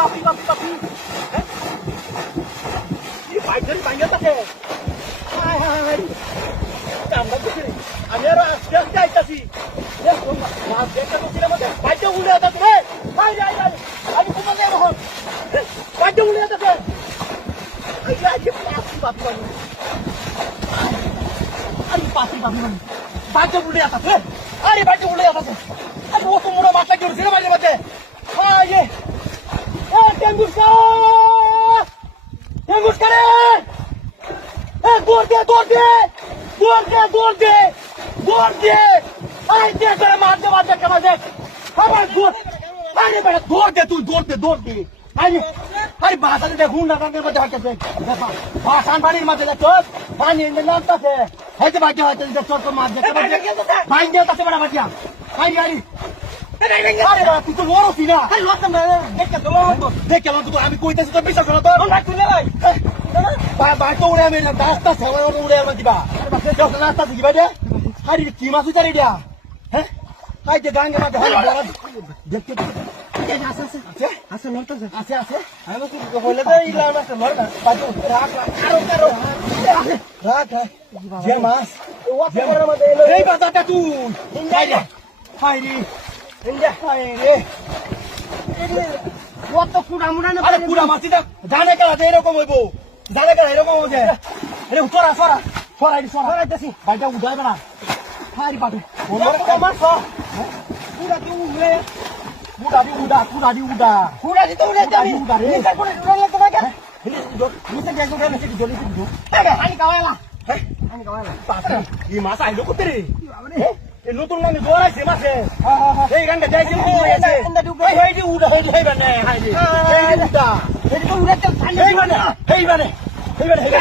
বাপি বাপি বাপি হ্যাঁ কি বাইকের বাইরে থাকে হাই হাই কামড়া দিছে আমি আর আস্তে আস্তে আইতাছি দেখো মাছ দেখতে তো ছিল মধ্যে বাইকে উড়ে আতা রে হাই হাই হাই আমি কোথায় যাব এখন বাইকে উড়ে আতা রে আই আই বাপি বাপি বাপি আরে বাপি বাপি বাপি বাইকে উড়ে আতা রে আরে বাইকে উড়ে আতা রে আরে ও তো মোড়া মাছ লাগিয়ে উড়ছে রে মাঝে মাঝে হাই এ টেঙ্গুসকা টেঙ্গুসকা রে এ দৌড় দে দৌড় দে দৌড় দে দৌড় দে দৌড় দে আই দে করে মারতে মারতে কেমন দেখ আবার দৌড় আরে বেটা দৌড় দে তুই দৌড় দে আরে আরে বাসাতে দেখ হুন্ডা কাঙ্গের মধ্যে হাঁটতেছে বাসান বাড়ির মধ্যে দেখ তোর পানি এনে নামতাছে হয়তো বাকি হয়তো দেখ তোর তো মাছ দেখতে পাচ্ছে ভাই দেওয়াছে বেটা বাটিয়া আরে আরে আরে বাবা তুই তো লড়ছি না আরে লড়তাম না দেখে তো আমি কইতেছি তো বিশ্বাস করো তো তুলে ভাই ভাই তো উড়ে আমি রাস্তা সেবা উড়ে আমার দিবা রাস্তা দিবা দে আরে কি মাছ উতারি দিয়া হ্যাঁ আই যে গাঙ্গে মাঝে হয় বড় দেখতে আছে আছে আছে আছে লড়তেছে আছে আছে আমি তো হইলে তো ইলা মাছ লড় না বাজু রাখ কারো রাখ যে মাছ ওয়াতে করে মধ্যে এই বাজাটা তুই হাই রে ইন্ডিয়া হাই রে কত পুরা মুড়া না আরে পুরা মাছিটা জানে কেলা এরকম হইবো জানে কেলা এরকম হইছে আরে সরা সরা সরাই সরাইতেছি বাইটা উঠাই না হাই পাটু ওরে মাছ পুরা কি উড়ে পুরা দি তো উড়ে যাবি উড়া রে নিচে করে উড়ালে তো না নিচে গেছো রে নিচে জলি দিও আরে হানি কাওয়ালা হানি কাওয়ালা পাটা এই মাছ আইলো কত রে এই নতুন নামে দৌড়াইছে মাছে এই গানটা যাইছে উড়েছে এই দি উড়া হই বানে হাই রে এই উড়া এই তো উড়াতে এই বানে এই বানে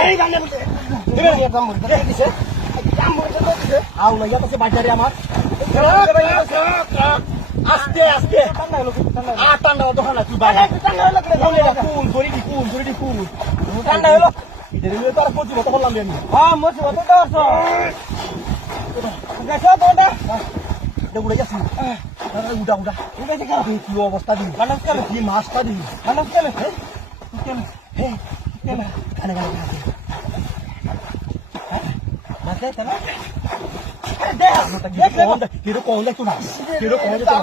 এই গানে বলতে এই বানে একদম বলতে দিছে একদম বলতে দিছে আউ না ইয়াতে বাজারে আমার আস্তে আস্তে ঠান্ডা হলো দোকান তুই বাইরে ঠান্ডা হলো কোন ধরি দি কোন ঠান্ডা হলো ইদের তো আর পচি মতো বললাম আমি হ্যাঁ মচি মতো তো আছো দেখো তোটা উড়ে যাচ্ছি উড়া উড়ে কি অবস্থা দি মানুষ কেন কি মাছটা দি মানুষ কেন হে খানে মাছ দেয় না Kiro kau lek tu nak, kiro kau je tu.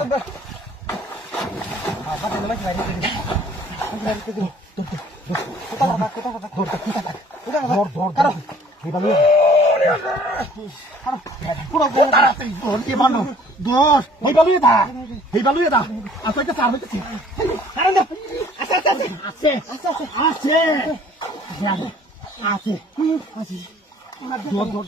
Apa tu nama cari tu? Cari tu. Dor. Di balu. Pura gol dah. Dor di balu. Dor. Di balu ya dah. Di balu ya dah. Asal kita sahur tu sih. Sekarang dah. Asal. Dor.